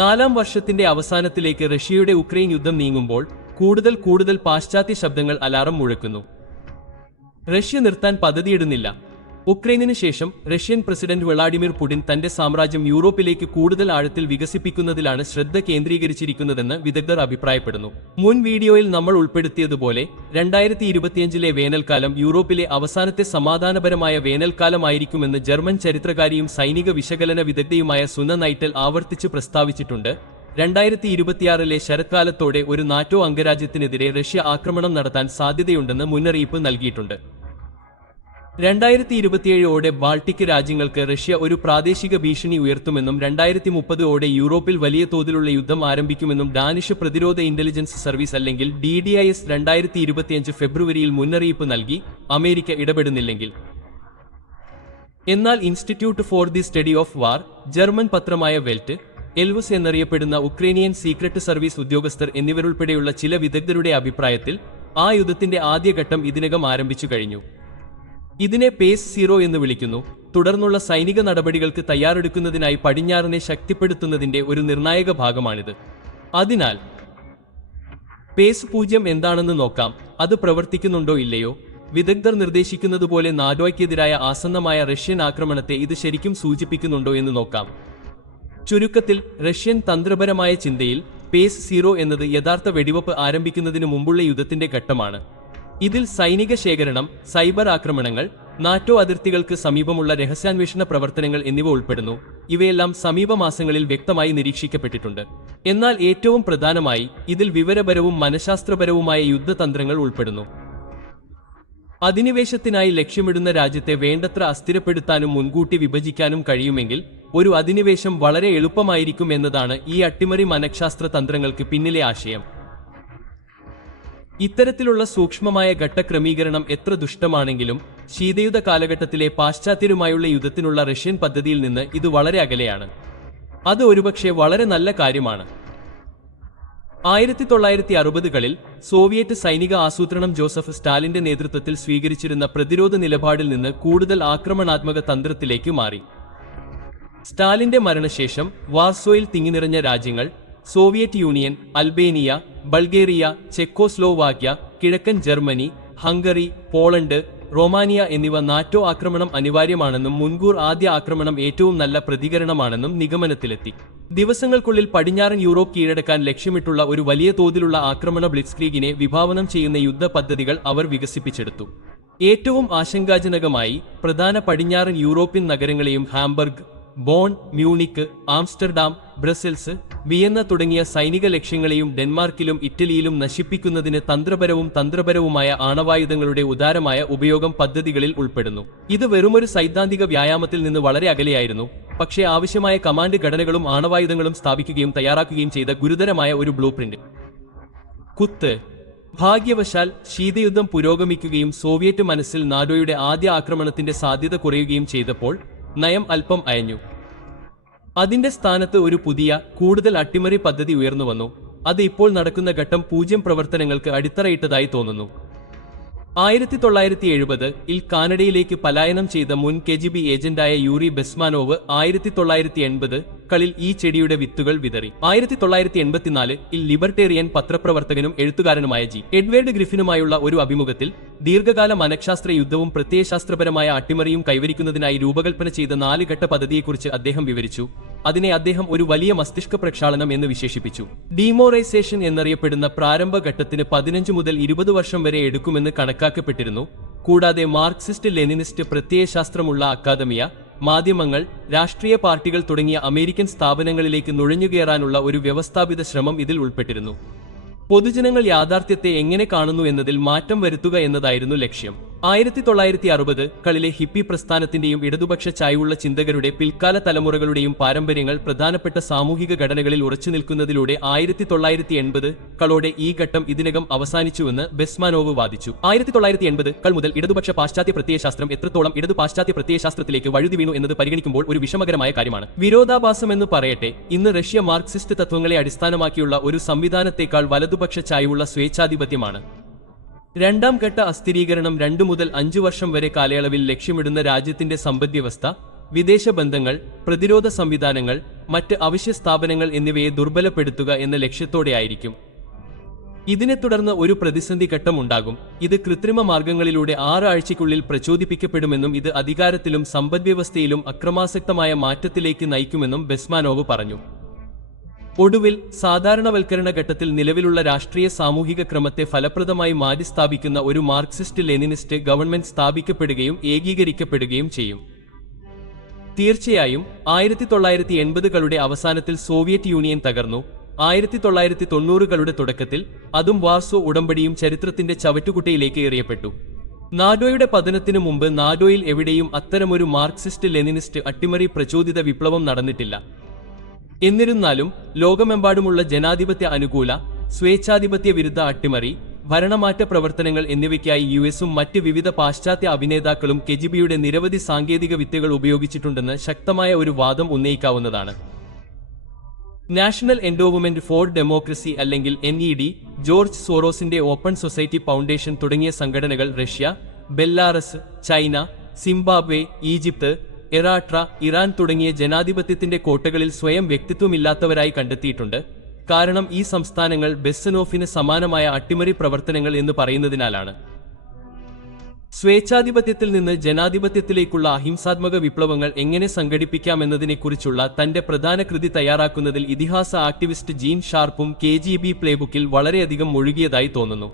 നാലാം വർഷത്തിന്റെ അവസാനത്തിലേക്ക് റഷ്യയുടെ ഉക്രൈൻ യുദ്ധം നീങ്ങുമ്പോൾ കൂടുതൽ പാശ്ചാത്യ ശബ്ദങ്ങൾ അലാറം മുഴക്കുന്നു. റഷ്യ നിർത്താൻ പദ്ധതിയിടുന്നില്ല. ഉക്രൈനിന് ശേഷം റഷ്യൻ പ്രസിഡന്റ് വ്ളാഡിമിർ പുടിൻ തന്റെ സാമ്രാജ്യം യൂറോപ്പിലേക്ക് കൂടുതൽ ആഴത്തിൽ വികസിപ്പിക്കുന്നതിലാണ് ശ്രദ്ധ കേന്ദ്രീകരിച്ചിരിക്കുന്നതെന്ന് വിദഗ്ധർ അഭിപ്രായപ്പെടുന്നു. മുൻ വീഡിയോയിൽ നമ്മൾ ഉൾപ്പെടുത്തിയതുപോലെ 2025 വേനൽക്കാലം യൂറോപ്പിലെ അവസാനത്തെ സമാധാനപരമായ വേനൽക്കാലമായിരിക്കുമെന്ന് ജർമ്മൻ ചരിത്രകാരിയും സൈനിക വിശകലന വിദഗ്ധയുമായ സുന നൈറ്റൽ ആവർത്തിച്ച് പ്രസ്താവിച്ചിട്ടുണ്ട്. 2026 ശരത്കാലത്തോടെ ഒരു നാറ്റോ അംഗരാജ്യത്തിനെതിരെ റഷ്യ ആക്രമണം നടത്താൻ സാധ്യതയുണ്ടെന്ന് മുന്നറിയിപ്പ് നൽകിയിട്ടുണ്ട്. 2027 ബാൾട്ടിക് രാജ്യങ്ങൾക്ക് റഷ്യ ഒരു പ്രാദേശിക ഭീഷണി ഉയർത്തുമെന്നും 2030 യൂറോപ്പിൽ വലിയ തോതിലുള്ള യുദ്ധം ആരംഭിക്കുമെന്നും ഡാനിഷ് പ്രതിരോധ ഇന്റലിജൻസ് സർവീസ് അല്ലെങ്കിൽ DDIS 2025 ഫെബ്രുവരിയിൽ മുന്നറിയിപ്പ് നൽകി, അമേരിക്ക ഇടപെടുന്നില്ലെങ്കിൽ. എന്നാൽ institute for the study of war, German പത്രമായ വെൽറ്റ്, എൽവുസ് എന്നറിയപ്പെടുന്ന ഉക്രൈനിയൻ സീക്രട്ട് സർവീസ് ഉദ്യോഗസ്ഥർ എന്നിവരുൾപ്പെടെയുള്ള ചില വിദഗ്ധരുടെ അഭിപ്രായത്തിൽ ആ യുദ്ധത്തിന്റെ ആദ്യഘട്ടം ഇതിനകം ആരംഭിച്ചു കഴിഞ്ഞു. ഇതിനെ പേസ് 0 എന്ന് വിളിക്കുന്നു. തുടർന്നുള്ള സൈനിക നടപടികൾക്ക് തയ്യാറെടുക്കുന്നതിനായി പടിഞ്ഞാറിനെ ശക്തിപ്പെടുത്തുന്നതിന്റെ ഒരു നിർണായക ഭാഗമാണിത്. അതിനാൽ പേസ് 0 എന്താണെന്ന് നോക്കാം. അത് പ്രവർത്തിക്കുന്നുണ്ടോ ഇല്ലയോ? വിദഗ്ധർ നിർദ്ദേശിക്കുന്നതുപോലെ നാറ്റോയ്ക്കെതിരായ ആസന്നമായ റഷ്യൻ ആക്രമണത്തെ ഇത് ശരിക്കും സൂചിപ്പിക്കുന്നുണ്ടോ എന്ന് നോക്കാം. ചുരുക്കത്തിൽ, റഷ്യൻ തന്ത്രപരമായ ചിന്തയിൽ പേസ് 0 എന്നത് യഥാർത്ഥ വെടിവെപ്പ് ആരംഭിക്കുന്നതിന് മുമ്പുള്ള യുദ്ധത്തിന്റെ ഘട്ടമാണ്. ഇതിൽ സൈനിക ശേഖരണം, സൈബർ ആക്രമണങ്ങൾ, നാറ്റോ അതിർത്തികൾക്ക് സമീപമുള്ള രഹസ്യാന്വേഷണ പ്രവർത്തനങ്ങൾ എന്നിവ ഉൾപ്പെടുന്നു. ഇവയെല്ലാം സമീപ മാസങ്ങളിൽ വ്യക്തമായി നിരീക്ഷിക്കപ്പെട്ടിട്ടുണ്ട്. എന്നാൽ ഏറ്റവും പ്രധാനമായി ഇതിൽ വിവരപരവും മനഃശാസ്ത്രപരവുമായ യുദ്ധതന്ത്രങ്ങൾ ഉൾപ്പെടുന്നു. അധിനിവേശത്തിനായി ലക്ഷ്യമിടുന്ന രാജ്യത്തെ വേണ്ടത്ര അസ്ഥിരപ്പെടുത്താനും മുൻകൂട്ടി വിഭജിക്കാനും കഴിയുമെങ്കിൽ ഒരു അധിനിവേശം വളരെ എളുപ്പമായിരിക്കും എന്നതാണ് ഈ അട്ടിമറി മനഃശാസ്ത്ര തന്ത്രങ്ങൾക്ക് പിന്നിലെ ആശയം. ഇത്തരത്തിലുള്ള സൂക്ഷ്മമായ ഘട്ടക്രമീകരണം എത്ര ദുഷ്ടമാണെങ്കിലും ശീതയുദ്ധ കാലഘട്ടത്തിലെ പാശ്ചാത്യരുമായുള്ള യുദ്ധത്തിനുള്ള റഷ്യൻ പദ്ധതിയിൽ നിന്ന് ഇത് വളരെ അകലെയാണ്. അത് ഒരുപക്ഷെ വളരെ നല്ല കാര്യമാണ്. 1960കളിൽ സോവിയറ്റ് സൈനിക ആസൂത്രണം ജോസഫ് സ്റ്റാലിന്റെ നേതൃത്വത്തിൽ സ്വീകരിച്ചിരുന്ന പ്രതിരോധ നിലപാടിൽ നിന്ന് കൂടുതൽ ആക്രമണാത്മക തന്ത്രത്തിലേക്ക് മാറി. സ്റ്റാലിന്റെ മരണശേഷം വാർസോയിൽ തിങ്ങിനിറഞ്ഞ രാജ്യങ്ങൾ Soviet union, Albania, Bulgaria, Czechoslovakia, കിഴക്കൻ ജർമ്മനി, ഹംഗറി, പോളണ്ട്, റൊമാനിയ എന്നിവ നാറ്റോ ആക്രമണം അനിവാര്യമാണെന്നും മുൻകൂർ ആദ്യ ആക്രമണം ഏറ്റവും നല്ല പ്രതികരണമാണെന്നും നിഗമനത്തിലെത്തി. ദിവസങ്ങൾക്കുള്ളിൽ പടിഞ്ഞാറൻ യൂറോപ്പ് കീഴടക്കാൻ ലക്ഷ്യമിട്ടുള്ള ഒരു വലിയ തോതിലുള്ള ആക്രമണ ബ്ലിറ്റ്സ്ക്രീഗിനെ വിഭാവനം ചെയ്യുന്ന യുദ്ധ പദ്ധതികൾ അവർ വികസിപ്പിച്ചെടുത്തു. ഏറ്റവും ആശങ്കാജനകമായി പ്രധാന പടിഞ്ഞാറൻ യൂറോപ്യൻ നഗരങ്ങളെയും Hamburg, Bonn, Munich, Amsterdam, Brussels, Vienna തുടങ്ങിയ സൈനിക ലക്ഷ്യങ്ങളെയും ഡെൻമാർക്കിലും ഇറ്റലിയിലും നശിപ്പിക്കുന്നതിന് തന്ത്രപരവുമായ ആണവായുധങ്ങളുടെ ഉദാരമായ ഉപയോഗം പദ്ധതികളിൽ ഉൾപ്പെടുന്നു. ഇത് വെറുമൊരു സൈദ്ധാന്തിക വ്യായാമത്തിൽ നിന്ന് വളരെ അകലെയായിരുന്നു, പക്ഷേ ആവശ്യമായ കമാൻഡ് ഘടനകളും ആണവായുധങ്ങളും സ്ഥാപിക്കുകയും തയ്യാറാക്കുകയും ചെയ്ത ഗുരുതരമായ ഒരു ബ്ലൂ പ്രിന്റ്. കുത്ത്. ഭാഗ്യവശാൽ ശീതയുദ്ധം പുരോഗമിക്കുകയും സോവിയറ്റ് മനസ്സിൽ നാറ്റോയുടെ ആദ്യ ആക്രമണത്തിന്റെ സാധ്യത കുറയുകയും ചെയ്തപ്പോൾ നയം അല്പം അയഞ്ഞു. അതിന്റെ സ്ഥാനത്ത് ഒരു പുതിയ, കൂടുതൽ അട്ടിമറി പദ്ധതി ഉയർന്നുവന്നു. അത് ഇപ്പോൾ നടക്കുന്ന ഘട്ടം 0 പ്രവർത്തനങ്ങൾക്ക് അടിത്തറയിട്ടതായി തോന്നുന്നു. 1970-ൽ കാനഡയിലേക്ക് പലായനം ചെയ്ത മുൻ KGB ഏജന്റായ യൂറി ബെസ്മാനോവ് 1980-കളിൽ ഈ ചെടിയുടെ വിത്തുകൾ വിതറി. 1984-ൽ ലിബർട്ടേറിയൻ പത്രപ്രവർത്തകനും എഴുത്തുകാരനുമായ എഡ്വേർഡ് ഗ്രിഫിനുമായുള്ള ഒരു അഭിമുഖത്തിൽ ദീർഘകാല മനഃശാസ്ത്ര യുദ്ധവും പ്രത്യയശാസ്ത്രപരമായ അട്ടിമറിയും കൈവരിക്കുന്നതിനായി രൂപകൽപ്പന ചെയ്ത 4-ഘട്ട പദ്ധതിയെക്കുറിച്ച് അദ്ദേഹം വിവരിച്ചു. അതിനെ അദ്ദേഹം ഒരു വലിയ മസ്തിഷ്ക പ്രക്ഷാളനം എന്ന് വിശേഷിപ്പിച്ചു. ഡീമോറൈസേഷൻ എന്നറിയപ്പെടുന്ന പ്രാരംഭ ഘട്ടത്തിന് 15 മുതൽ 20 വർഷം വരെ എടുക്കുമെന്ന് കണക്കാക്കപ്പെട്ടിരുന്നു. കൂടാതെ മാർക്സിസ്റ്റ് ലെനിനിസ്റ്റ് പ്രത്യയശാസ്ത്രമുള്ള അക്കാദമിയ, മാധ്യമങ്ങൾ, രാഷ്ട്രീയ പാർട്ടികൾ തുടങ്ങിയ അമേരിക്കൻ സ്ഥാപനങ്ങളിലേക്ക് നുഴഞ്ഞുകയറാനുള്ള ഒരു വ്യവസ്ഥാപിത ശ്രമം ഇതിൽ ഉൾപ്പെട്ടിരുന്നു. പൊതുജനങ്ങൾ യാഥാർത്ഥ്യത്തെ എങ്ങനെ കാണുന്നു എന്നതിൽ മാറ്റം വരുത്തുക എന്നതായിരുന്നു ലക്ഷ്യം. 1960-കളിലെ ഹിപ്പി പ്രസ്ഥാനത്തിന്റെയും ഇടതുപക്ഷ ചായ്വുള്ള ചിന്തകരുടെ പിൽക്കാല തലമുറകളുടെയും പാരമ്പര്യങ്ങൾ പ്രധാനപ്പെട്ട സാമൂഹിക ഘടനകളിൽ ഉറച്ചുനിൽക്കുന്നതിലൂടെ 1980-കളോടെ ഈ ഘട്ടം ഇതിനകം അവസാനിച്ചുവെന്ന് ബെസ്മാനോവ് വാദിച്ചു. 1980-കൾ മുതൽ ഇടതുപക്ഷ പാശ്ചാത്യ പ്രത്യയശാസ്ത്രം എത്രത്തോളം ഇടതു പാശ്ചാത്യ പ്രത്യയശാസ്ത്രത്തിലേക്ക് വഴുതി വീണു എന്നത് പരിഗണിക്കുമ്പോൾ ഒരു വിഷമകരമായ കാര്യമാണ്. വിരോധാഭാസമെന്ന് പറയട്ടെ, ഇന്ന് റഷ്യ മാർക്സിസ്റ്റ് തത്വങ്ങളെ അടിസ്ഥാനമാക്കിയുള്ള ഒരു സംവിധാനത്തേക്കാൾ വലതുപക്ഷ ചായ്വുള്ള സ്വേച്ഛാധിപത്യമാണ്. രണ്ടാം ഘട്ട അസ്ഥിരീകരണം 2 മുതൽ 5 വർഷം വരെ കാലയളവിൽ ലക്ഷ്യമിടുന്ന രാജ്യത്തിന്റെ സമ്പദ്വ്യവസ്ഥ, വിദേശ ബന്ധങ്ങൾ, പ്രതിരോധ സംവിധാനങ്ങൾ, മറ്റ് അവശ്യ സ്ഥാപനങ്ങൾ എന്നിവയെ ദുർബലപ്പെടുത്തുക എന്ന ലക്ഷ്യത്തോടെയായിരിക്കും. ഇതിനെ തുടർന്ന് ഒരു പ്രതിസന്ധി ഘട്ടമുണ്ടാകും. ഇത് കൃത്രിമ മാർഗങ്ങളിലൂടെ 6 ആഴ്ചയ്ക്കുള്ളിൽ പ്രചോദിപ്പിക്കപ്പെടുമെന്നും ഇത് അധികാരത്തിലും സമ്പദ്വ്യവസ്ഥയിലും അക്രമാസക്തമായ മാറ്റത്തിലേക്ക് നയിക്കുമെന്നും ബെസ്മാനോവ് പറഞ്ഞു. ഒടുവിൽ സാധാരണവൽക്കരണ ഘട്ടത്തിൽ നിലവിലുള്ള രാഷ്ട്രീയ സാമൂഹിക ക്രമത്തെ ഫലപ്രദമായി മാറ്റിസ്ഥാപിക്കുന്ന ഒരു മാർക്സിസ്റ്റ് ലെനിനിസ്റ്റ് ഗവൺമെന്റ് സ്ഥാപിക്കപ്പെടുകയും ഏകീകരിക്കപ്പെടുകയും ചെയ്യും. തീർച്ചയായും 1980കളുടെ അവസാനത്തിൽ സോവിയറ്റ് യൂണിയൻ തകർന്നു. 1990കളുടെ തുടക്കത്തിൽ അതും വാർസോ ഉടമ്പടിയും ചരിത്രത്തിന്റെ ചവറ്റുകുട്ടയിലേക്ക് എറിയപ്പെട്ടു. നാഡോയുടെ പതനത്തിനു മുമ്പ് നാഡോയിൽ എവിടെയും അത്തരമൊരു മാർക്സിസ്റ്റ് ലെനിനിസ്റ്റ് അട്ടിമറി പ്രചോദിത വിപ്ലവം നടന്നിട്ടില്ല. എന്നിരുന്നാലും ലോകമെമ്പാടുമുള്ള ജനാധിപത്യ അനുകൂല, സ്വേച്ഛാധിപത്യ വിരുദ്ധ അട്ടിമറി, ഭരണമാറ്റ പ്രവർത്തനങ്ങൾ എന്നിവയ്ക്കായി യുഎസും മറ്റ് വിവിധ പാശ്ചാത്യ അഭിനേതാക്കളും കെജിബിയുടെ നിരവധി സാങ്കേതിക വിദ്യകൾ ഉപയോഗിച്ചിട്ടുണ്ടെന്ന് ശക്തമായ ഒരു വാദം ഉന്നയിക്കാവുന്നതാണ്. നാഷണൽ എൻഡോവ്മെന്റ് ഫോർ ഡെമോക്രസി അല്ലെങ്കിൽ NED, ജോർജ് സോറോസിന്റെ ഓപ്പൺ സൊസൈറ്റി ഫൗണ്ടേഷൻ തുടങ്ങിയ സംഘടനകൾ Russia, Belarus, China, Zimbabwe, Egypt, Eritrea, Iran തുടങ്ങിയ ജനാധിപത്യത്തിന്റെ കോട്ടകളിൽ സ്വയം വ്യക്തിത്വമില്ലാത്തവരായി കണ്ടെത്തിയിട്ടുണ്ട്. കാരണം ഈ സംസ്ഥാനങ്ങൾ ബെസ്സനോഫിന് സമാനമായ അട്ടിമറി പ്രവർത്തനങ്ങൾ എന്ന് പറയുന്നതിനാലാണ്. സ്വേച്ഛാധിപത്യത്തിൽ നിന്ന് ജനാധിപത്യത്തിലേക്കുള്ള അഹിംസാത്മക വിപ്ലവങ്ങൾ എങ്ങനെ സംഘടിപ്പിക്കാമെന്നതിനെക്കുറിച്ചുള്ള തന്റെ പ്രധാന കൃതി തയ്യാറാക്കുന്നതിൽ ഇതിഹാസ ആക്ടിവിസ്റ്റ് ജീൻ ഷാർപ്പും KGB പ്ലേബുക്കിൽ വളരെയധികം മുഴുകിയതായി തോന്നുന്നു.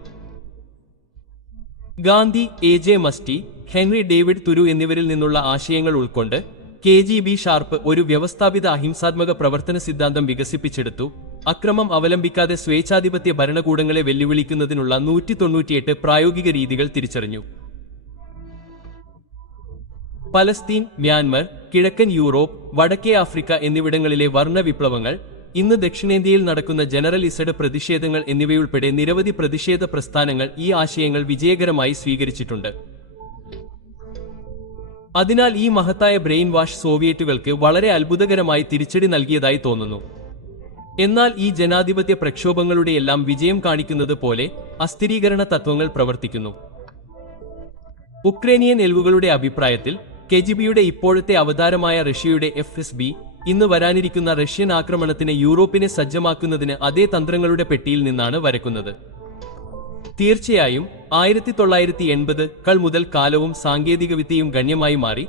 ഗാന്ധി, AJ മസ്റ്റി, ഹെൻറി ഡേവിഡ് തുരു എന്നിവരിൽ നിന്നുള്ള ആശയങ്ങൾ ഉൾക്കൊണ്ട് KGB ഷാർപ്പ് ഒരു വ്യവസ്ഥാപിത അഹിംസാത്മക പ്രവർത്തന സിദ്ധാന്തം വികസിപ്പിച്ചെടുത്തു. അക്രമം അവലംബിക്കാതെ സ്വേച്ഛാധിപത്യ ഭരണകൂടങ്ങളെ വെല്ലുവിളിക്കുന്നതിനുള്ള 198 പ്രായോഗിക രീതികൾ തിരിച്ചറിഞ്ഞു. പലസ്തീൻ, മ്യാൻമർ, കിഴക്കൻ യൂറോപ്പ്, വടക്കേ ആഫ്രിക്ക എന്നിവിടങ്ങളിലെ വർണ്ണ വിപ്ലവങ്ങൾ, ഇന്ന് ദക്ഷിണേന്ത്യയിൽ നടക്കുന്ന ജനറൽ ഇസഡ് പ്രതിഷേധങ്ങൾ എന്നിവയുൾപ്പെടെ നിരവധി പ്രതിഷേധ പ്രസ്ഥാനങ്ങൾ ഈ ആശയങ്ങൾ വിജയകരമായി സ്വീകരിച്ചിട്ടുണ്ട്. അതിനാൽ ഈ മഹത്തായ ബ്രെയിൻ വാഷ് സോവിയറ്റുകൾക്ക് വളരെ അത്ഭുതകരമായി തിരിച്ചടി നൽകിയതായി തോന്നുന്നു. എന്നാൽ ഈ ജനാധിപത്യ പ്രക്ഷോഭങ്ങളുടെയെല്ലാം വിജയം കാണിക്കുന്നത് പോലെ അസ്ഥിരീകരണ തത്വങ്ങൾ പ്രവർത്തിക്കുന്നു. ഉക്രേനിയൻ എൽവുകളുടെ അഭിപ്രായത്തിൽ KGBയുടെ ഇപ്പോഴത്തെ അവതാരമായ റഷ്യയുടെ FSB ഇന്ന് വരാനിരിക്കുന്ന റഷ്യൻ ആക്രമണത്തിന് യൂറോപ്പിനെ സജ്ജമാക്കുന്നതിന് അതേ തന്ത്രങ്ങളുടെ പെട്ടിയിൽ നിന്നാണ് വരക്കുന്നത്. തീർച്ചയായും 1980കൾ മുതൽ കാലവും സാങ്കേതികവിദ്യയും ഗണ്യമായി മാറി.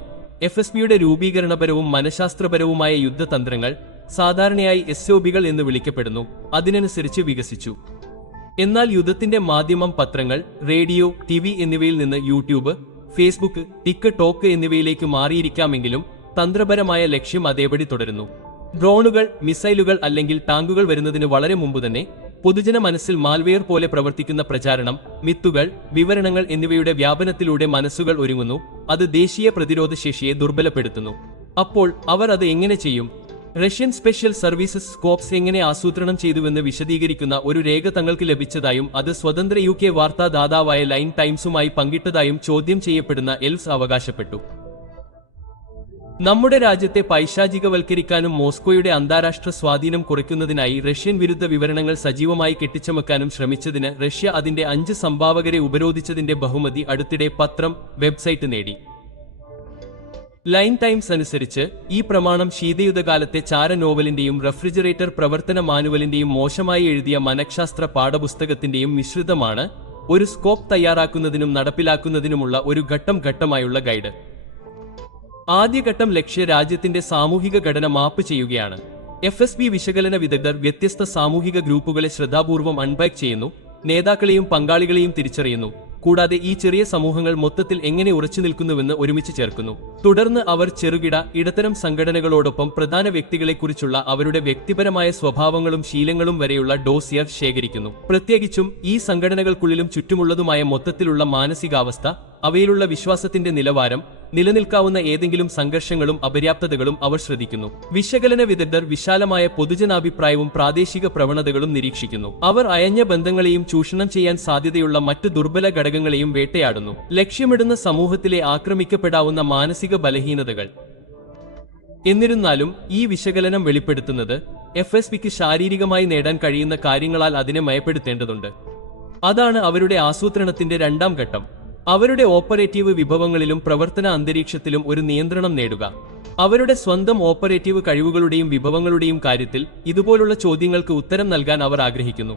FSBയുടെ രൂപീകരണപരവും മനഃശാസ്ത്രപരവുമായ യുദ്ധതന്ത്രങ്ങൾ, സാധാരണയായി SOBകൾ എന്ന് വിളിക്കപ്പെടുന്നു, അതിനനുസരിച്ച് വികസിച്ചു. എന്നാൽ യുദ്ധത്തിന്റെ മാധ്യമം പത്രങ്ങൾ, റേഡിയോ, TV എന്നിവയിൽ നിന്ന് യൂട്യൂബ്, ഫേസ്ബുക്ക്, ടിക്ടോക്ക് എന്നിവയിലേക്ക് മാറിയിരിക്കാമെങ്കിലും തന്ത്രപരമായ ലക്ഷ്യം അതേപടി തുടരുന്നു. ഡ്രോണുകൾ, മിസൈലുകൾ അല്ലെങ്കിൽ ടാങ്കുകൾ വരുന്നതിന് വളരെ മുമ്പ് തന്നെ പൊതുജന മനസ്സിൽ മാൽവെയർ പോലെ പ്രവർത്തിക്കുന്ന പ്രചാരണം, മിത്തുകൾ, വിവരണങ്ങൾ എന്നിവയുടെ വ്യാപനത്തിലൂടെ മനസ്സുകൾ ഒരുങ്ങുന്നു. അത് ദേശീയ പ്രതിരോധ ശേഷിയെ ദുർബലപ്പെടുത്തുന്നു. അപ്പോൾ അവർ അത് എങ്ങനെ ചെയ്യും? റഷ്യൻ സ്പെഷ്യൽ സർവീസസ് സ്കോപ്സ് എങ്ങനെ ആസൂത്രണം ചെയ്തുവെന്ന് വിശദീകരിക്കുന്ന ഒരു രേഖ തങ്ങൾക്ക് ലഭിച്ചതായും അത് സ്വതന്ത്ര UK വാർത്താ ദാതാവായ ലൈൻ ടൈംസുമായി പങ്കിട്ടതായും ചോദ്യം ചെയ്യപ്പെടുന്ന എൽസ് അവകാശപ്പെട്ടു. നമ്മുടെ രാജ്യത്തെ പൈശാചികവൽക്കരിക്കാനും മോസ്കോയുടെ അന്താരാഷ്ട്ര സ്വാധീനം കുറയ്ക്കുന്നതിനായി റഷ്യൻ വിരുദ്ധ വിവരണങ്ങൾ സജീവമായി കെട്ടിച്ചമക്കാനും ശ്രമിച്ചതിന് റഷ്യ അതിന്റെ 5 സംഭാവകരെ ഉപരോധിച്ചതിന്റെ ബഹുമതി അടുത്തിടെ പത്രം, വെബ്സൈറ്റ് നേടി. ലൈൻ ടൈംസ് അനുസരിച്ച് ഈ പ്രമാണം ശീതയുദ്ധകാലത്തെ ചാര നോവലിന്റെയും റെഫ്രിജറേറ്റർ പ്രവർത്തന മാനുവലിന്റെയും മോശമായി എഴുതിയ മനഃശാസ്ത്ര പാഠപുസ്തകത്തിന്റെയും മിശ്രിതമാണ്. ഒരു സ്കോപ്പ് തയ്യാറാക്കുന്നതിനും നടപ്പിലാക്കുന്നതിനുമുള്ള ഒരു ഘട്ടം ഘട്ടമായുള്ള ഗൈഡ്. ആദ്യഘട്ടം ലക്ഷ്യ രാജ്യത്തിന്റെ സാമൂഹിക ഘടന മാപ്പ് ചെയ്യുകയാണ്. FSB വിശകലന വിദഗ്ധർ വ്യത്യസ്ത സാമൂഹിക ഗ്രൂപ്പുകളെ ശ്രദ്ധാപൂർവം അൺപാക്ക് ചെയ്യുന്നു, നേതാക്കളെയും പങ്കാളികളെയും തിരിച്ചറിയുന്നു, കൂടാതെ ഈ ചെറിയ സമൂഹങ്ങൾ മൊത്തത്തിൽ എങ്ങനെ ഉറച്ചു നിൽക്കുന്നുവെന്ന് ഒരുമിച്ച് ചേർക്കുന്നു. തുടർന്ന് അവർ ചെറുകിട, ഇടത്തരം സംഘടനകളോടൊപ്പം പ്രധാന വ്യക്തികളെക്കുറിച്ചുള്ള അവരുടെ വ്യക്തിപരമായ സ്വഭാവങ്ങളും ശീലങ്ങളും വരെയുള്ള ഡോസിയർ ശേഖരിക്കുന്നു. പ്രത്യേകിച്ചും ഈ സംഘടനകൾക്കുള്ളിലും ചുറ്റുമുള്ളതുമായ മൊത്തത്തിലുള്ള മാനസികാവസ്ഥ, അവയിലുള്ള വിശ്വാസത്തിന്റെ നിലവാരം, നിലനിൽക്കാവുന്ന ഏതെങ്കിലും സംഘർഷങ്ങളും അപര്യാപ്തതകളും അവർ ശ്രദ്ധിക്കുന്നു. വിശകലന വിദഗ്ധർ വിശാലമായ പൊതുജനാഭിപ്രായവും പ്രാദേശിക പ്രവണതകളും നിരീക്ഷിക്കുന്നു. അവർ അയഞ്ഞ ബന്ധങ്ങളെയും ചൂഷണം ചെയ്യാൻ സാധ്യതയുള്ള മറ്റ് ദുർബല ഘടകങ്ങളെയും വേട്ടയാടുന്നു. ലക്ഷ്യമിടുന്ന സമൂഹത്തിലെ ആക്രമിക്കപ്പെടാവുന്ന മാനസിക ബലഹീനതകൾ. എന്നിരുന്നാലും ഈ വിശകലനം വെളിപ്പെടുത്തുന്നത് FSBക്ക് ശാരീരികമായി നേടാൻ കഴിയുന്ന കാര്യങ്ങളാൽ അതിനെ മയപ്പെടുത്തേണ്ടതുണ്ട്. അതാണ് അവരുടെ ആസൂത്രണത്തിന്റെ രണ്ടാം ഘട്ടം. അവരുടെ ഓപ്പറേറ്റീവ് വിഭവങ്ങളിലും പ്രവർത്തന അന്തരീക്ഷത്തിലും ഒരു നിയന്ത്രണം നേടുക. അവരുടെ സ്വന്തം ഓപ്പറേറ്റീവ് കഴിവുകളുടെയും വിഭവങ്ങളുടെയും കാര്യത്തിൽ ഇതുപോലുള്ള ചോദ്യങ്ങൾക്ക് ഉത്തരം നൽകാൻ അവർ ആഗ്രഹിക്കുന്നു.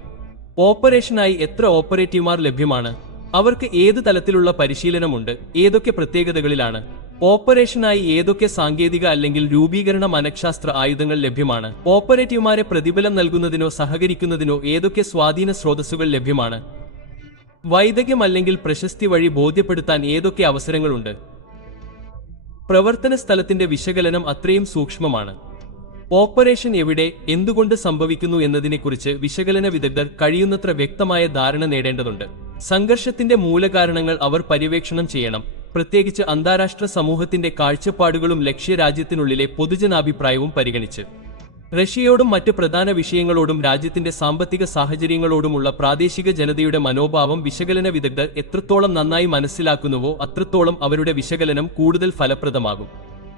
ഓപ്പറേഷനായി എത്ര ഓപ്പറേറ്റീവ്മാർ ലഭ്യമാണ്? അവർക്ക് ഏത് തലത്തിലുള്ള പരിശീലനമുണ്ട്? ഏതൊക്കെ പ്രത്യേകതകളിലാണ്? ഓപ്പറേഷനായി ഏതൊക്കെ സാങ്കേതിക അല്ലെങ്കിൽ രൂപീകരണ മനഃശാസ്ത്ര ആയുധങ്ങൾ ലഭ്യമാണ്? ഓപ്പറേറ്റീവ്മാരെ പ്രതിഫലം നൽകുന്നതിനോ സഹകരിക്കുന്നതിനോ ഏതൊക്കെ സ്വാധീന സ്രോതസ്സുകൾ ലഭ്യമാണ്? വൈദഗ്ധ്യം അല്ലെങ്കിൽ പ്രശസ്തി വഴി ബോധ്യപ്പെടുത്താൻ ഏതൊക്കെ അവസരങ്ങളുണ്ട്? പ്രവർത്തന സ്ഥലത്തിന്റെ വിശകലനം അത്രയും സൂക്ഷ്മമാണ്. ഓപ്പറേഷൻ എവിടെ, എന്തുകൊണ്ട് സംഭവിക്കുന്നു എന്നതിനെക്കുറിച്ച് വിശകലന വിദഗ്ധർ കഴിയുന്നത്ര വ്യക്തമായ ധാരണ നേടേണ്ടതുണ്ട്. സംഘർഷത്തിന്റെ മൂലകാരണങ്ങൾ അവർ പര്യവേക്ഷണം ചെയ്യണം, പ്രത്യേകിച്ച് അന്താരാഷ്ട്ര സമൂഹത്തിന്റെ കാഴ്ചപ്പാടുകളും ലക്ഷ്യരാജ്യത്തിനുള്ളിലെ പൊതുജനാഭിപ്രായവും പരിഗണിച്ച്. റഷ്യയോടും മറ്റ് പ്രധാന വിഷയങ്ങളോടും രാജ്യത്തിന്റെ സാമ്പത്തിക സാഹചര്യങ്ങളോടുമുള്ള പ്രാദേശിക ജനതയുടെ മനോഭാവം വിശകലന വിദഗ്ധർ എത്രത്തോളം നന്നായി മനസ്സിലാക്കുന്നുവോ അത്രത്തോളം അവരുടെ വിശകലനം കൂടുതൽ ഫലപ്രദമാകും.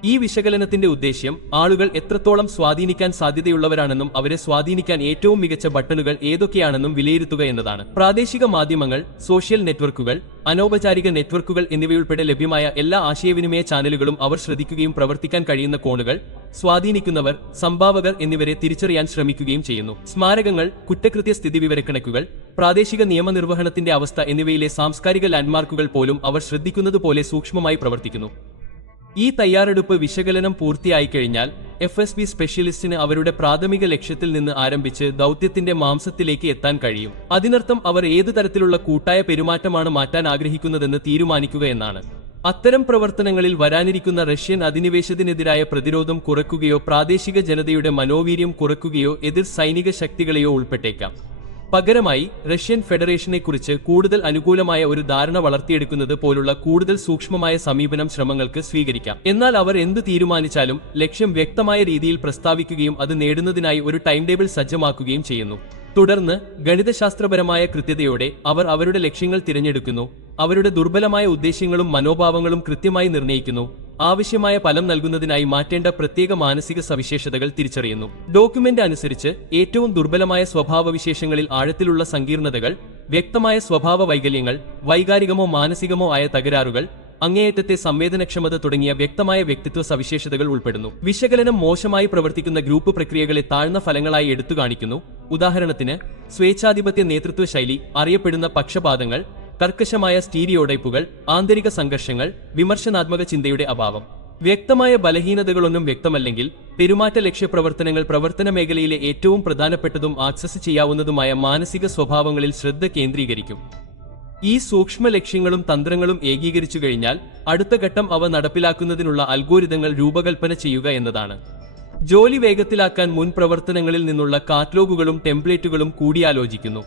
ഈ വിശകലനത്തിന്റെ ഉദ്ദേശ്യം ആളുകൾ എത്രത്തോളം സ്വാധീനിക്കാൻ സാധ്യതയുള്ളവരാണെന്നും അവരെ സ്വാധീനിക്കാൻ ഏറ്റവും മികച്ച ബട്ടണുകൾ ഏതൊക്കെയാണെന്നും വിലയിരുത്തുക എന്നതാണ്. പ്രാദേശിക മാധ്യമങ്ങൾ, സോഷ്യൽ നെറ്റ്വർക്കുകൾ, അനൗപചാരിക നെറ്റ്വർക്കുകൾ എന്നിവയുൾപ്പെടെ ലഭ്യമായ എല്ലാ ആശയവിനിമയ ചാനലുകളും അവർ ശ്രദ്ധിക്കുകയും പ്രവർത്തിക്കാൻ കഴിയുന്ന കോണുകൾ, സ്വാധീനിക്കുന്നവർ, സംഭാവകർ എന്നിവരെ തിരിച്ചറിയാൻ ശ്രമിക്കുകയും ചെയ്യുന്നു. സ്മാരകങ്ങൾ, കുറ്റകൃത്യ സ്ഥിതിവിവരക്കണക്കുകൾ, പ്രാദേശിക നിയമനിർവഹണത്തിന്റെ അവസ്ഥ എന്നിവയിലെ സാംസ്കാരിക ലാൻഡ്മാർക്കുകൾ പോലും അവർ ശ്രദ്ധിക്കുന്നത് പോലെ സൂക്ഷ്മമായി പ്രവർത്തിക്കുന്നു. ഈ തയ്യാറെടുപ്പ് വിശകലനം പൂർത്തിയായി കഴിഞ്ഞാൽ FSB സ്പെഷ്യലിസ്റ്റിന് അവരുടെ പ്രാഥമിക ലക്ഷ്യത്തിൽ നിന്ന് ആരംഭിച്ച് ദൗത്യത്തിന്റെ മാംസത്തിലേക്ക് എത്താൻ കഴിയും. അതിനർത്ഥം അവർ ഏത് തരത്തിലുള്ള കൂട്ടായ പെരുമാറ്റമാണ് മാറ്റാൻ ആഗ്രഹിക്കുന്നതെന്ന് തീരുമാനിക്കുക എന്നാണ്. അത്തരം പ്രവർത്തനങ്ങളിൽ വരാനിരിക്കുന്ന റഷ്യൻ അധിനിവേശത്തിനെതിരായ പ്രതിരോധം കുറയ്ക്കുകയോ പ്രാദേശിക ജനതയുടെ മനോവീര്യം കുറയ്ക്കുകയോ എതിർ സൈനിക ശക്തികളെയോ ഉൾപ്പെട്ടേക്കാം. പകരമായി റഷ്യൻ ഫെഡറേഷനെക്കുറിച്ച് കൂടുതൽ അനുകൂലമായ ഒരു ധാരണ വളർത്തിയെടുക്കുന്നത് പോലുള്ള കൂടുതൽ സൂക്ഷ്മമായ സമീപനം ശ്രമങ്ങൾക്ക് സ്വീകരിക്കാം. എന്നാൽ അവർ എന്ത് തീരുമാനിച്ചാലും ലക്ഷ്യം വ്യക്തമായ രീതിയിൽ പ്രസ്താവിക്കുകയും അത് നേടുന്നതിനായി ഒരു ടൈം ടേബിൾ സജ്ജമാക്കുകയും ചെയ്യുന്നു. തുടർന്ന് ഗണിതശാസ്ത്രപരമായ കൃത്യതയോടെ അവർ അവരുടെ ലക്ഷ്യങ്ങൾ തിരഞ്ഞെടുക്കുന്നു, അവരുടെ ദുർബലമായ ഉദ്ദേശ്യങ്ങളും മനോഭാവങ്ങളും കൃത്യമായി നിർണ്ണയിക്കുന്നു, ആവശ്യമായ ഫലം നൽകുന്നതിനായി മാറ്റേണ്ട പ്രത്യേക മാനസിക സവിശേഷതകൾ തിരിച്ചറിയുന്നു. ഡോക്യുമെന്റ് അനുസരിച്ച് ഏറ്റവും ദുർബലമായ സ്വഭാവവിശേഷങ്ങളിൽ ആഴത്തിലുള്ള സങ്കീർണതകൾ, വ്യക്തമായ സ്വഭാവ വൈകല്യങ്ങൾ, വൈകാരികമോ മാനസികമോ ആയ തകരാറുകൾ, അങ്ങേയറ്റത്തെ സംവേദനക്ഷമത തുടങ്ങിയ വ്യക്തമായ വ്യക്തിത്വ സവിശേഷതകൾ ഉൾപ്പെടുന്നു. വിശകലനം മോശമായി പ്രവർത്തിക്കുന്ന ഗ്രൂപ്പ് പ്രക്രിയകളെ താഴ്ന്ന ഫലങ്ങളായി എടുത്തു കാണിക്കുന്നു. ഉദാഹരണത്തിന്, സ്വേച്ഛാധിപത്യ നേതൃത്വ ശൈലി, അറിയപ്പെടുന്ന പക്ഷപാതങ്ങൾ, കർക്കശമായ സ്റ്റീരിയോടൈപ്പുകൾ, ആന്തരിക സംഘർഷങ്ങൾ, വിമർശനാത്മക ചിന്തയുടെ അഭാവം. വ്യക്തമായ ബലഹീനതകളൊന്നും വ്യക്തമല്ലെങ്കിൽ പെരുമാറ്റ ലക്ഷ്യപ്രവർത്തനങ്ങൾ പ്രവർത്തന മേഖലയിലെ ഏറ്റവും പ്രധാനപ്പെട്ടതും ആക്സസ് ചെയ്യാവുന്നതുമായ മാനസിക സ്വഭാവങ്ങളിൽ ശ്രദ്ധ കേന്ദ്രീകരിക്കും. ഈ സൂക്ഷ്മ ലക്ഷ്യങ്ങളും തന്ത്രങ്ങളും ഏകീകരിച്ചു കഴിഞ്ഞാൽ അടുത്ത ഘട്ടം അവ നടപ്പിലാക്കുന്നതിനുള്ള അൽഗോരിതങ്ങൾ രൂപകൽപ്പന ചെയ്യുക എന്നതാണ്. ജോലി വേഗത്തിലാക്കാൻ മുൻ പ്രവർത്തനങ്ങളിൽ നിന്നുള്ള കാറ്റലോഗുകളും ടെംപ്ലേറ്റുകളും കൂടിയാലോചിക്കുന്നു.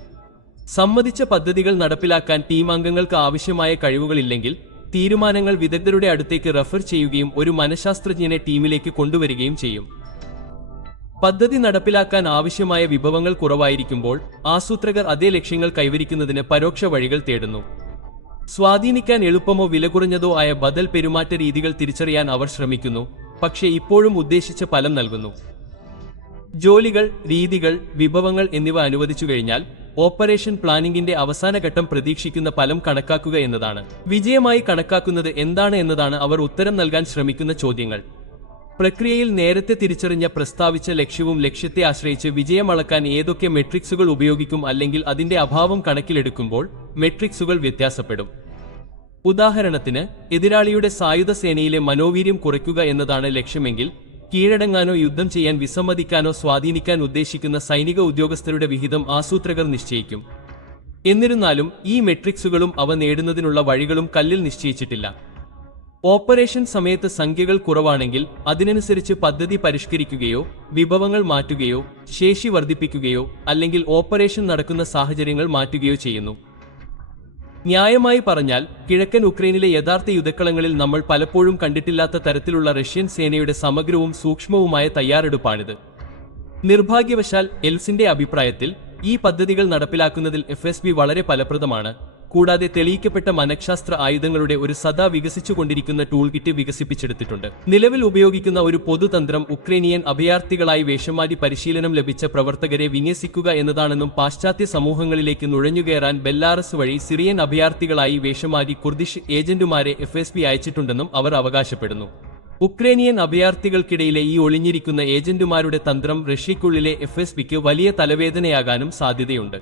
സമ്മതിച്ച പദ്ധതികൾ നടപ്പിലാക്കാൻ ടീം അംഗങ്ങൾക്ക് ആവശ്യമായ കഴിവുകളില്ലെങ്കിൽ തീരുമാനങ്ങൾ വിദഗ്ധരുടെ അടുത്തേക്ക് റഫർ ചെയ്യുകയും ഒരു മനഃശാസ്ത്രജ്ഞനെ ടീമിലേക്ക് കൊണ്ടുവരികയും ചെയ്യും. പദ്ധതി നടപ്പിലാക്കാൻ ആവശ്യമായ വിഭവങ്ങൾ കുറവായിരിക്കുമ്പോൾ ആസൂത്രകർ അതേ ലക്ഷ്യങ്ങൾ കൈവരിക്കുന്നതിന് പരോക്ഷ വഴികൾ തേടുന്നു. സ്വാധീനിക്കാൻ എളുപ്പമോ വിലകുറഞ്ഞതോ ആയ ബദൽ പെരുമാറ്റ രീതികൾ തിരിച്ചറിയാൻ അവർ ശ്രമിക്കുന്നു, പക്ഷേ ഇപ്പോഴും ഉദ്ദേശിച്ച ഫലം നൽകുന്നു. ജോലികൾ, രീതികൾ, വിഭവങ്ങൾ എന്നിവ അനുവദിച്ചു കഴിഞ്ഞാൽ ഓപ്പറേഷൻ പ്ലാനിംഗിന്റെ അവസാന ഘട്ടം പ്രതീക്ഷിക്കുന്ന ഫലം കണക്കാക്കുക എന്നതാണ്. വിജയമായി കണക്കാക്കുന്നത് എന്താണ് എന്നതാണ് അവർ ഉത്തരം നൽകാൻ ശ്രമിക്കുന്ന ചോദ്യങ്ങൾ. പ്രക്രിയയിൽ നേരത്തെ തിരിച്ചറിഞ്ഞ പ്രസ്താവിച്ച ലക്ഷ്യവും ലക്ഷ്യത്തെ ആശ്രയിച്ച് വിജയം അളക്കാൻ ഏതൊക്കെ മെട്രിക്സുകൾ ഉപയോഗിക്കും, അല്ലെങ്കിൽ അതിന്റെ അഭാവം കണക്കിലെടുക്കുമ്പോൾ മെട്രിക്സുകൾ വ്യത്യാസപ്പെടും. ഉദാഹരണത്തിന്, എതിരാളിയുടെ സായുധ സേനയിലെ മനോവീര്യം കുറയ്ക്കുക എന്നതാണ് ലക്ഷ്യമെങ്കിൽ കീഴടങ്ങാനോ യുദ്ധം ചെയ്യാൻ വിസമ്മതിക്കാനോ സ്വാധീനിക്കാൻ ഉദ്ദേശിക്കുന്ന സൈനിക ഉദ്യോഗസ്ഥരുടെ വിഹിതം ആസൂത്രകർ നിശ്ചയിക്കും. എന്നിരുന്നാലും ഈ മെട്രിക്സുകളും അവ നേടുന്നതിനുള്ള വഴികളും കല്ലിൽ നിശ്ചയിച്ചിട്ടില്ല. ഓപ്പറേഷൻ സമയത്ത് സംഖ്യകൾ കുറവാണെങ്കിൽ അതിനനുസരിച്ച് പദ്ധതി പരിഷ്കരിക്കുകയോ വിഭവങ്ങൾ മാറ്റുകയോ ശേഷി വർദ്ധിപ്പിക്കുകയോ അല്ലെങ്കിൽ ഓപ്പറേഷൻ നടക്കുന്ന സാഹചര്യങ്ങൾ മാറ്റുകയോ ചെയ്യുന്നു. ന്യായമായി പറഞ്ഞാൽ, കിഴക്കൻ ഉക്രൈനിലെ യഥാർത്ഥ യുദ്ധക്കളങ്ങളിൽ നമ്മൾ പലപ്പോഴും കണ്ടിട്ടില്ലാത്ത തരത്തിലുള്ള റഷ്യൻ സേനയുടെ സമഗ്രവും സൂക്ഷ്മവുമായ തയ്യാറെടുപ്പാണിത്. നിർഭാഗ്യവശാൽ എൽസിന്റെ അഭിപ്രായത്തിൽ ഈ പദ്ധതികൾ നടപ്പിലാക്കുന്നതിൽ FSB വളരെ ഫലപ്രദമാണ്, കൂടാതെ തെളിയിക്കപ്പെട്ട മനഃശാസ്ത്ര ആയുധങ്ങളുടെ ഒരു സദാ വികസിച്ചുകൊണ്ടിരിക്കുന്ന ടൂൾ കിറ്റ് വികസിപ്പിച്ചെടുത്തിട്ടുണ്ട്. നിലവിൽ ഉപയോഗിക്കുന്ന ഒരു പൊതുതന്ത്രം ഉക്രൈനിയൻ അഭയാർത്ഥികളായി വേഷമാറ്റി പരിശീലനം ലഭിച്ച പ്രവർത്തകരെ വിന്യസിക്കുക എന്നതാണെന്നും പാശ്ചാത്യ സമൂഹങ്ങളിലേക്ക് നുഴഞ്ഞുകയറാൻ ബെല്ലാറസ് വഴി സിറിയൻ അഭയാർത്ഥികളായി വേഷമാറ്റി കുർദിഷ് ഏജന്റുമാരെ FSB അയച്ചിട്ടുണ്ടെന്നും അവർ അവകാശപ്പെടുന്നു. ഉക്രേനിയൻ അഭയാർത്ഥികൾക്കിടയിലെ ഈ ഒളിഞ്ഞിരിക്കുന്ന ഏജന്റുമാരുടെ തന്ത്രം റഷ്യയ്ക്കുള്ളിലെ FSBക്ക് വലിയ തലവേദനയാകാനും സാധ്യതയുണ്ട്.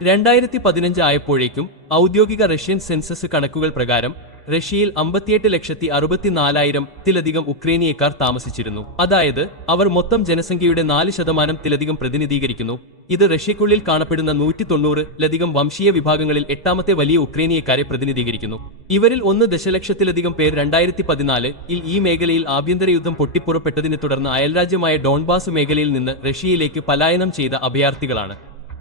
2015 ആയപ്പോഴേക്കും ഔദ്യോഗിക റഷ്യൻ സെൻസസ് കണക്കുകൾ പ്രകാരം റഷ്യയിൽ 58,64,000-ത്തിലധികം ഉക്രേനിയക്കാർ താമസിച്ചിരുന്നു. അതായത് അവർ മൊത്തം ജനസംഖ്യയുടെ 4%-ത്തിലധികം പ്രതിനിധീകരിക്കുന്നു. ഇത് റഷ്യയ്ക്കുള്ളിൽ കാണപ്പെടുന്ന 190-ലധികം വംശീയ വിഭാഗങ്ങളിൽ 8ാമത്തെ വലിയ ഉക്രേനിയക്കാരെ പ്രതിനിധീകരിക്കുന്നു. ഇവരിൽ 1 ദശലക്ഷത്തിലധികം പേർ 2014-ൽ ഈ മേഖലയിൽ ആഭ്യന്തര യുദ്ധം പൊട്ടിപ്പുറപ്പെട്ടതിനെ തുടർന്ന് അയൽരാജ്യമായ ഡോൺബാസ് മേഖലയിൽ നിന്ന് റഷ്യയിലേക്ക് പലായനം ചെയ്ത അഭയാർത്ഥികളാണ്.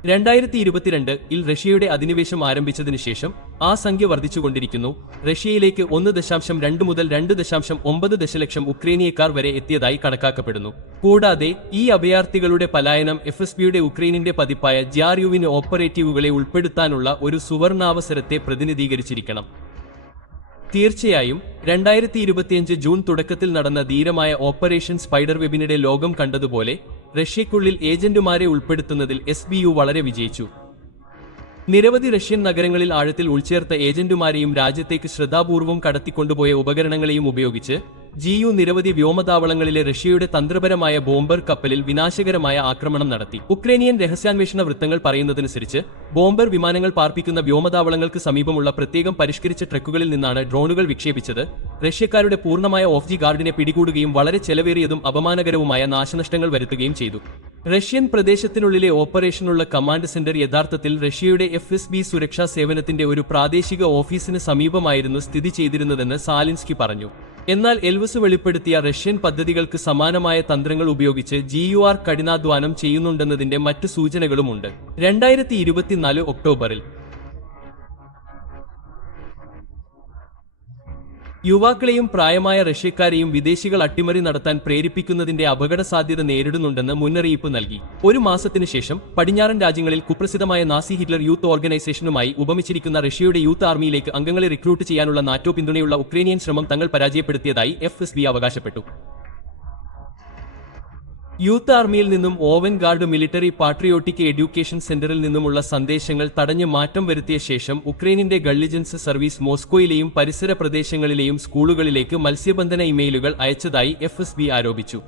2022-ൽ റഷ്യയുടെ അധിനിവേശം ആരംഭിച്ചതിനു ശേഷം ആ സംഖ്യ വർദ്ധിച്ചുകൊണ്ടിരിക്കുന്നു. റഷ്യയിലേക്ക് 1.2 മുതൽ 2.9 ദശലക്ഷം ഉക്രേനിയക്കാർ വരെ എത്തിയതായി കണക്കാക്കപ്പെടുന്നു. കൂടാതെ ഈ അഭയാർത്ഥികളുടെ പലായനം FSBയുടെ ഉക്രൈനിന്റെ പതിപ്പായ ജിആർയുവിന് ഓപ്പറേറ്റീവുകളെ ഉൾപ്പെടുത്താനുള്ള ഒരു സുവർണാവസരത്തെ പ്രതിനിധീകരിച്ചിരിക്കണം. തീർച്ചയായും 2025 ജൂൺ തുടക്കത്തിൽ നടന്ന ധീരമായ ഓപ്പറേഷൻ സ്പൈഡർവെബിനിടെ ലോകം കണ്ടതുപോലെ റഷ്യയ്ക്കുള്ളിൽ ഏജന്റുമാരെ ഉൾപ്പെടുത്തുന്നതിൽ SBU വളരെ വിജയിച്ചു. നിരവധി റഷ്യൻ നഗരങ്ങളിൽ ആഴത്തിൽ ഉൾച്ചേർത്ത ഏജന്റുമാരെയും രാജ്യത്തേക്ക് ശ്രദ്ധാപൂർവം കടത്തിക്കൊണ്ടുപോയ ഉപകരണങ്ങളെയും ഉപയോഗിച്ച് GU നിരവധി വ്യോമതാവളങ്ങളിലെ റഷ്യയുടെ തന്ത്രപരമായ ബോംബർ കപ്പലിൽ വിനാശകരമായ ആക്രമണം നടത്തി. ഉക്രൈനിയൻ രഹസ്യാന്വേഷണ വൃത്തങ്ങൾ പറയുന്നതനുസരിച്ച് ബോംബർ വിമാനങ്ങൾ പാർപ്പിക്കുന്ന വ്യോമതാവളങ്ങൾക്ക് സമീപമുള്ള പ്രത്യേകം പരിഷ്കരിച്ച ട്രക്കുകളിൽ നിന്നാണ് ഡ്രോണുകൾ വിക്ഷേപിച്ചത്. റഷ്യക്കാരുടെ പൂർണ്ണമായ ഓഫ് ദി ഗാർഡിനെ പിടികൂടുകയും വളരെ ചെലവേറിയതും അപമാനകരവുമായ നാശനഷ്ടങ്ങൾ വരുത്തുകയും ചെയ്തു. റഷ്യൻ പ്രദേശത്തിനുള്ളിലെ ഓപ്പറേഷനുള്ള കമാൻഡ് സെന്റർ യഥാർത്ഥത്തിൽ റഷ്യയുടെ FSB സുരക്ഷാ സേവനത്തിന്റെ ഒരു പ്രാദേശിക ഓഫീസിന് സമീപമായിരുന്നു സ്ഥിതി ചെയ്തിരുന്നതെന്ന് സാലിൻസ്കി പറഞ്ഞു. എന്നാൽ എൽവസ് വെളിപ്പെടുത്തിയ റഷ്യൻ പദ്ധതികൾക്ക് സമാനമായ തന്ത്രങ്ങൾ ഉപയോഗിച്ച് GUR കഠിനാധ്വാനം ചെയ്യുന്നുണ്ടെന്നതിന്റെ മറ്റ് സൂചനകളുമുണ്ട്. 2024 ഒക്ടോബറിൽ യുവാക്കളെയും പ്രായമായ റഷ്യക്കാരെയും വിദേശികൾ അട്ടിമറി നടത്താൻ പ്രേരിപ്പിക്കുന്നതിന്റെ അപകട സാധ്യത നേരിടുന്നുണ്ടെന്ന് മുന്നറിയിപ്പ് നൽകി. ഒരു മാസത്തിനു ശേഷം പടിഞ്ഞാറൻ രാജ്യങ്ങളിൽ കുപ്രസിദ്ധമായ നാസി ഹിറ്റ്ലർ യൂത്ത് ഓർഗനൈസേഷനുമായി ഉപമിച്ചിരിക്കുന്ന റഷ്യയുടെ യൂത്ത് ആർമിയിലേക്ക് അംഗങ്ങളെ റിക്രൂട്ട് ചെയ്യാനുള്ള നാറ്റോ പിന്തുണയുള്ള ഉക്രേനിയൻ ശ്രമം തങ്ങൾ പരാജയപ്പെടുത്തിയതായി FSB അവകാശപ്പെട്ടു. യൂത്ത് ആർമിയിൽ നിന്നും Avangard military patriotic education സെന്ററിൽ നിന്നുമുള്ള സന്ദേശങ്ങൾ തടഞ്ഞ് മാറ്റം വരുത്തിയ ശേഷം ഉക്രൈനിന്റെ ഗള്ളിജൻസ് സർവീസ് മോസ്കോയിലെയും പരിസര പ്രദേശങ്ങളിലെയും സ്കൂളുകളിലേക്ക് മത്സ്യബന്ധന ഇമെയിലുകൾ അയച്ചതായി FSB ആരോപിച്ചു.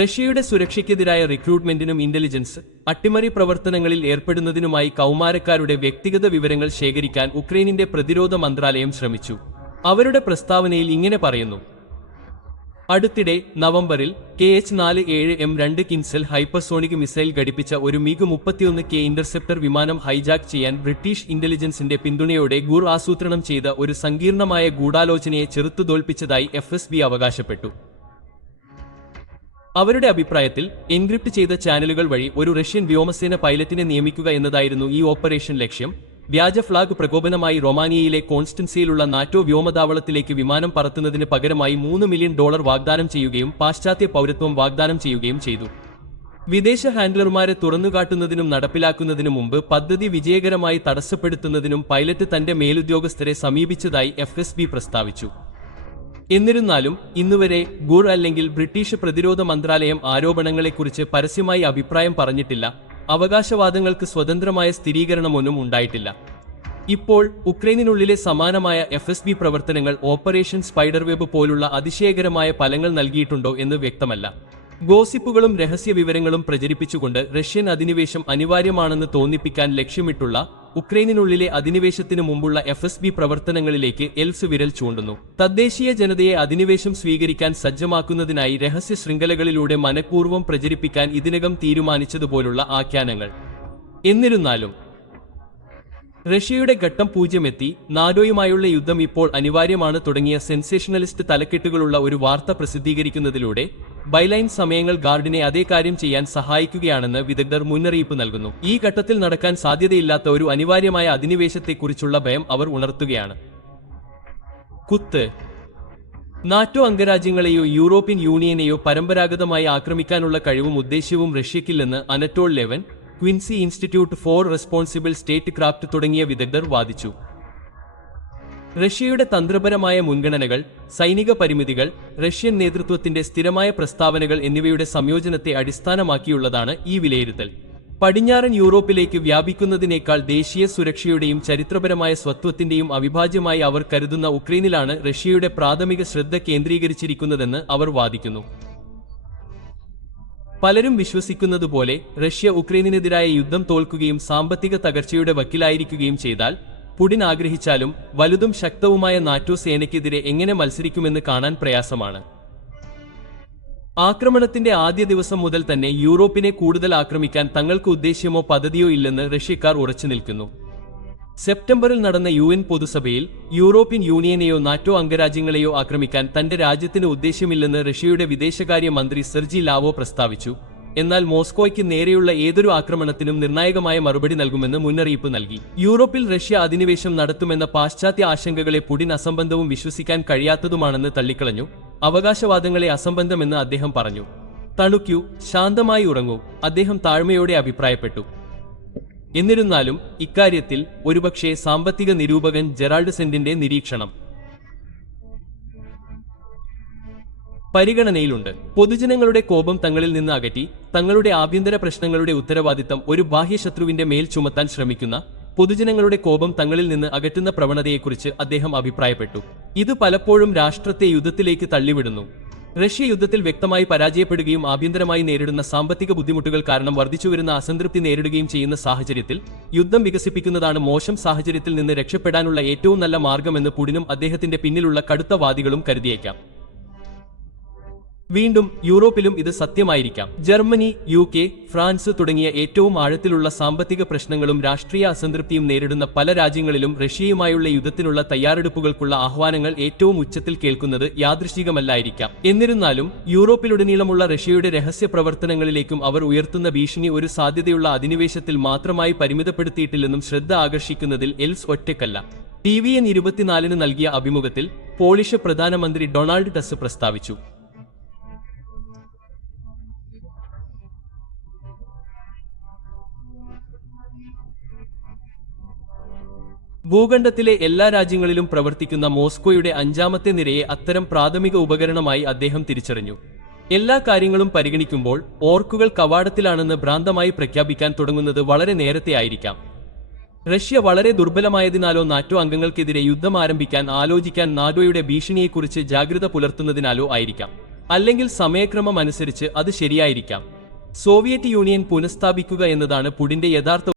റഷ്യയുടെ സുരക്ഷയ്ക്കെതിരായ റിക്രൂട്ട്മെന്റിനും ഇന്റലിജൻസ് അട്ടിമറി പ്രവർത്തനങ്ങളിൽ ഏർപ്പെടുന്നതിനുമായി കൗമാരക്കാരുടെ വ്യക്തിഗത വിവരങ്ങൾ ശേഖരിക്കാൻ ഉക്രൈനിന്റെ പ്രതിരോധ മന്ത്രാലയം ശ്രമിച്ചു. അവരുടെ പ്രസ്താവനയിൽ ഇങ്ങനെ പറയുന്നു: അടുത്തിടെ നവംബറിൽ KH-47M2 കിൻസൽ ഹൈപ്പർസോണിക് മിസൈൽ ഘടിപ്പിച്ച ഒരു MiG-31K ഇന്റർസെപ്റ്റർ വിമാനം ഹൈജാക്ക് ചെയ്യാൻ ബ്രിട്ടീഷ് ഇന്റലിജൻസിന്റെ പിന്തുണയോടെ ഗൂർ ആസൂത്രണം ചെയ്ത ഒരു സങ്കീർണമായ ഗൂഢാലോചനയെ ചെറുത്തുതോൽപ്പിച്ചതായി FSB അവകാശപ്പെട്ടു. അവരുടെ അഭിപ്രായത്തിൽ എൻക്രിപ്റ്റ് ചെയ്ത ചാനലുകൾ വഴി ഒരു റഷ്യൻ വ്യോമസേന പൈലറ്റിനെ നിയമിക്കുക എന്നതായിരുന്നു ഈ ഓപ്പറേഷൻ ലക്ഷ്യം. വ്യാജ ഫ്ലാഗ് പ്രകോപനമായി റൊമാനിയയിലെ കോൺസ്റ്റൻസിയിലുള്ള നാറ്റോ വ്യോമതാവളത്തിലേക്ക് വിമാനം പറത്തുന്നതിന് പകരമായി $3 മില്യൺ വാഗ്ദാനം ചെയ്യുകയും പാശ്ചാത്യ പൗരത്വം വാഗ്ദാനം ചെയ്യുകയും ചെയ്തു. വിദേശ ഹാൻഡ്ലർമാരെ തുറന്നുകാട്ടുന്നതിനും നടപ്പിലാക്കുന്നതിനു മുമ്പ് പദ്ധതി വിജയകരമായി തടസ്സപ്പെടുത്തുന്നതിനും പൈലറ്റ് തന്റെ മേലുദ്യോഗസ്ഥരെ സമീപിച്ചതായി FSB പ്രസ്താവിച്ചു. എന്നിരുന്നാലും ഇന്നുവരെ ഗൂർ അല്ലെങ്കിൽ ബ്രിട്ടീഷ് പ്രതിരോധ മന്ത്രാലയം ആരോപണങ്ങളെക്കുറിച്ച് പരസ്യമായി അഭിപ്രായം പറഞ്ഞിട്ടില്ല. അവകാശവാദങ്ങൾക്ക് സ്വതന്ത്രമായ സ്ഥിരീകരണമൊന്നും ഉണ്ടായിട്ടില്ല. ഇപ്പോൾ ഉക്രൈനിനുള്ളിലെ സമാനമായ FSB പ്രവർത്തനങ്ങൾ ഓപ്പറേഷൻ സ്പൈഡർവെബ് പോലുള്ള അതിശയകരമായ ഫലങ്ങൾ നൽകിയിട്ടുണ്ടോ എന്ന് വ്യക്തമല്ല. ഗോസിപ്പുകളും രഹസ്യ വിവരങ്ങളും പ്രചരിപ്പിച്ചുകൊണ്ട് റഷ്യൻ അധിനിവേശം അനിവാര്യമാണെന്ന് തോന്നിപ്പിക്കാൻ ലക്ഷ്യമിട്ടുള്ള ഉക്രൈനിനുള്ളിലെ അധിനിവേശത്തിനു മുമ്പുള്ള FSB പ്രവർത്തനങ്ങളിലേക്ക് എൽസ് വിരൽ ചൂണ്ടുന്നു. തദ്ദേശീയ ജനതയെ അധിനിവേശം സ്വീകരിക്കാൻ സജ്ജമാക്കുന്നതിനായി രഹസ്യ ശൃംഖലകളിലൂടെ മനഃപൂർവ്വം പ്രചരിപ്പിക്കാൻ ഇതിനകം തീരുമാനിച്ചതുപോലുള്ള ആഖ്യാനങ്ങൾ. എന്നിരുന്നാലും റഷ്യയുടെ ഘട്ടം 0 എത്തി, നാറ്റോയുമായുള്ള യുദ്ധം ഇപ്പോൾ അനിവാര്യമാണ് തുടങ്ങിയ സെൻസേഷണലിസ്റ്റ് തലക്കെട്ടുകളുള്ള ഒരു വാർത്ത പ്രസിദ്ധീകരിക്കുന്നതിലൂടെ ബൈലൈൻ സമയങ്ങൾ ഗാർഡിനെ അതേ കാര്യം ചെയ്യാൻ സഹായിക്കുകയാണെന്ന് വിദഗ്ധർ മുന്നറിയിപ്പ് നൽകുന്നു. ഈ ഘട്ടത്തിൽ നടക്കാൻ സാധ്യതയില്ലാത്ത ഒരു അനിവാര്യമായ അധിനിവേശത്തെക്കുറിച്ചുള്ള ഭയം അവർ ഉണർത്തുകയാണ്. കുത്ത് നാറ്റോ അംഗരാജ്യങ്ങളെയോ യൂറോപ്യൻ യൂണിയനെയോ പരമ്പരാഗതമായി ആക്രമിക്കാനുള്ള കഴിവും ഉദ്ദേശ്യവും റഷ്യയ്ക്കില്ലെന്ന് Anatol Lieven, Quincy institute for responsible statecraft തുടങ്ങിയ വിദഗ്ധർ വാദിച്ചു. റഷ്യയുടെ തന്ത്രപരമായ മുൻഗണനകൾ, സൈനിക പരിമിതികൾ, റഷ്യൻ നേതൃത്വത്തിന്റെ സ്ഥിരമായ പ്രസ്താവനകൾ എന്നിവയുടെ സംയോജനത്തെ അടിസ്ഥാനമാക്കിയുള്ളതാണ് ഈ വിലയിരുത്തൽ. പടിഞ്ഞാറൻ യൂറോപ്പിലേക്ക് വ്യാപിക്കുന്നതിനേക്കാൾ ദേശീയ സുരക്ഷയുടെയും ചരിത്രപരമായ സ്വത്വത്തിന്റെയും അവിഭാജ്യമായി അവർ കരുതുന്ന ഉക്രൈനിലാണ് റഷ്യയുടെ പ്രാഥമിക ശ്രദ്ധ കേന്ദ്രീകരിച്ചിരിക്കുന്നതെന്ന് അവർ വാദിക്കുന്നു. പലരും വിശ്വസിക്കുന്നതുപോലെ റഷ്യ ഉക്രൈനിനെതിരായ യുദ്ധം തോൽക്കുകയും സാമ്പത്തിക തകർച്ചയുടെ വക്കിലായിരിക്കുകയും ചെയ്താൽ പുടിൻ ആഗ്രഹിച്ചാലും വലുതും ശക്തവുമായ നാറ്റോ സേനയ്ക്കെതിരെ എങ്ങനെ മത്സരിക്കുമെന്ന് കാണാൻ പ്രയാസമാണ്. ആക്രമണത്തിന്റെ ആദ്യ ദിവസം മുതൽ തന്നെ യൂറോപ്പിനെ കൂടുതൽ ആക്രമിക്കാൻ തങ്ങൾക്ക് ഉദ്ദേശ്യമോ പദ്ധതിയോ ഇല്ലെന്ന് റഷ്യക്കാർ ഉറച്ചു നിൽക്കുന്നു. സെപ്റ്റംബറിൽ നടന്ന UN പൊതുസഭയിൽ യൂറോപ്യൻ യൂണിയനെയോ നാറ്റോ അംഗരാജ്യങ്ങളെയോ ആക്രമിക്കാൻ തന്റെ രാജ്യത്തിന് ഉദ്ദേശ്യമില്ലെന്ന് റഷ്യയുടെ വിദേശകാര്യ മന്ത്രി സെർജി ലാവോ പ്രസ്താവിച്ചു. എന്നാൽ മോസ്കോയ്ക്ക് നേരെയുള്ള ഏതൊരു ആക്രമണത്തിനും നിർണായകമായ മറുപടി നൽകുമെന്ന് മുന്നറിയിപ്പ് നൽകി. യൂറോപ്പിൽ റഷ്യ അധിനിവേശം നടത്തുമെന്ന പാശ്ചാത്യ ആശങ്കകളെ പുടിൻ അസംബന്ധവും വിശ്വസിക്കാൻ കഴിയാത്തതുമാണെന്ന് തള്ളിക്കളഞ്ഞു. അവകാശവാദങ്ങളെ അസംബന്ധമെന്ന് അദ്ദേഹം പറഞ്ഞു. തണുക്കൂ, ശാന്തമായി ഉറങ്ങൂ, അദ്ദേഹം താഴ്മയോടെ അഭിപ്രായപ്പെട്ടു. എന്നിരുന്നാലും ഇക്കാര്യത്തിൽ ഒരുപക്ഷേ സാമ്പത്തിക നിരൂപകൻ ജെറാൾഡ് സെന്റിന്റെ നിരീക്ഷണം പരിഗണനയിലുണ്ട്. പൊതുജനങ്ങളുടെ കോപം തങ്ങളിൽ നിന്ന് അകറ്റി തങ്ങളുടെ ആഭ്യന്തര പ്രശ്നങ്ങളുടെ ഉത്തരവാദിത്തം ഒരു ബാഹ്യശത്രുവിന്റെ മേൽ ചുമത്താൻ ശ്രമിക്കുന്ന പൊതുജനങ്ങളുടെ കോപം തങ്ങളിൽ നിന്ന് അകറ്റുന്ന പ്രവണതയെക്കുറിച്ച് അദ്ദേഹം അഭിപ്രായപ്പെട്ടു. ഇത് പലപ്പോഴും രാഷ്ട്രത്തെ യുദ്ധത്തിലേക്ക് തള്ളിവിടുന്നു. റഷ്യ യുദ്ധത്തിൽ വ്യക്തമായി പരാജയപ്പെടുകയും ആഭ്യന്തരമായി നേരിടുന്ന സാമ്പത്തിക ബുദ്ധിമുട്ടുകൾ കാരണം വർദ്ധിച്ചുവരുന്ന അസംതൃപ്തി നേരിടുകയും ചെയ്യുന്ന സാഹചര്യത്തിൽ യുദ്ധം വികസിപ്പിക്കുന്നതാണ് മോശം സാഹചര്യത്തിൽ നിന്ന് രക്ഷപ്പെടാനുള്ള ഏറ്റവും നല്ല മാർഗമെന്ന് പുടിനും അദ്ദേഹത്തിന്റെ പിന്നിലുള്ള കടുത്ത വാദികളും കരുതിയേക്കാം. വീണ്ടും യൂറോപ്പിലും ഇത് സത്യമായിരിക്കാം. ജർമ്മനി, UK, ഫ്രാൻസ് തുടങ്ങിയ ഏറ്റവും ആഴത്തിലുള്ള സാമ്പത്തിക പ്രശ്നങ്ങളും രാഷ്ട്രീയ അസംതൃപ്തിയും നേരിടുന്ന പല രാജ്യങ്ങളിലും റഷ്യയുമായുള്ള യുദ്ധത്തിനുള്ള തയ്യാറെടുപ്പുകൾക്കുള്ള ആഹ്വാനങ്ങൾ ഏറ്റവും ഉച്ചത്തിൽ കേൾക്കുന്നത് യാദൃശ്ചികമല്ലായിരിക്കാം. എന്നിരുന്നാലും യൂറോപ്പിലുടനീളമുള്ള റഷ്യയുടെ രഹസ്യ പ്രവർത്തനങ്ങളിലേക്കും അവർ ഉയർത്തുന്ന ഭീഷണി ഒരു സാധ്യതയുള്ള അധിനിവേശത്തിൽ മാത്രമായി പരിമിതപ്പെടുത്തിയിട്ടില്ലെന്നും ശ്രദ്ധ ആകർഷിക്കുന്നതിൽ എൽസ് ഒറ്റയ്ക്കല്ല. TVN 24 നൽകിയ അഭിമുഖത്തിൽ പോളിഷ് പ്രധാനമന്ത്രി ഡൊണാൾഡ് ടസ് പ്രസ്താവിച്ചു. ഭൂഖണ്ഡത്തിലെ എല്ലാ രാജ്യങ്ങളിലും പ്രവർത്തിക്കുന്ന മോസ്കോയുടെ അഞ്ചാമത്തെ നിരയെ അത്തരം പ്രാഥമിക ഉപകരണമായി അദ്ദേഹം തിരിച്ചറിഞ്ഞു. എല്ലാ കാര്യങ്ങളും പരിഗണിക്കുമ്പോൾ ഓർക്കുകൾ കവാടത്തിലാണെന്ന് ഭ്രാന്തമായി പ്രഖ്യാപിക്കാൻ തുടങ്ങുന്നത് വളരെ നേരത്തെ ആയിരിക്കാം. റഷ്യ വളരെ ദുർബലമായതിനാലോ നാറ്റോ അംഗങ്ങൾക്കെതിരെ യുദ്ധം ആരംഭിക്കാൻ ആലോചിക്കാൻ നാറ്റോയുടെ ഭീഷണിയെക്കുറിച്ച് ജാഗ്രത പുലർത്തുന്നതിനാലോ ആയിരിക്കാം. അല്ലെങ്കിൽ സമയക്രമം അനുസരിച്ച് അത് ശരിയായിരിക്കാം. സോവിയറ്റ് യൂണിയൻ പുനഃസ്ഥാപിക്കുക എന്നതാണ് പുടിന്റെ യഥാർത്ഥ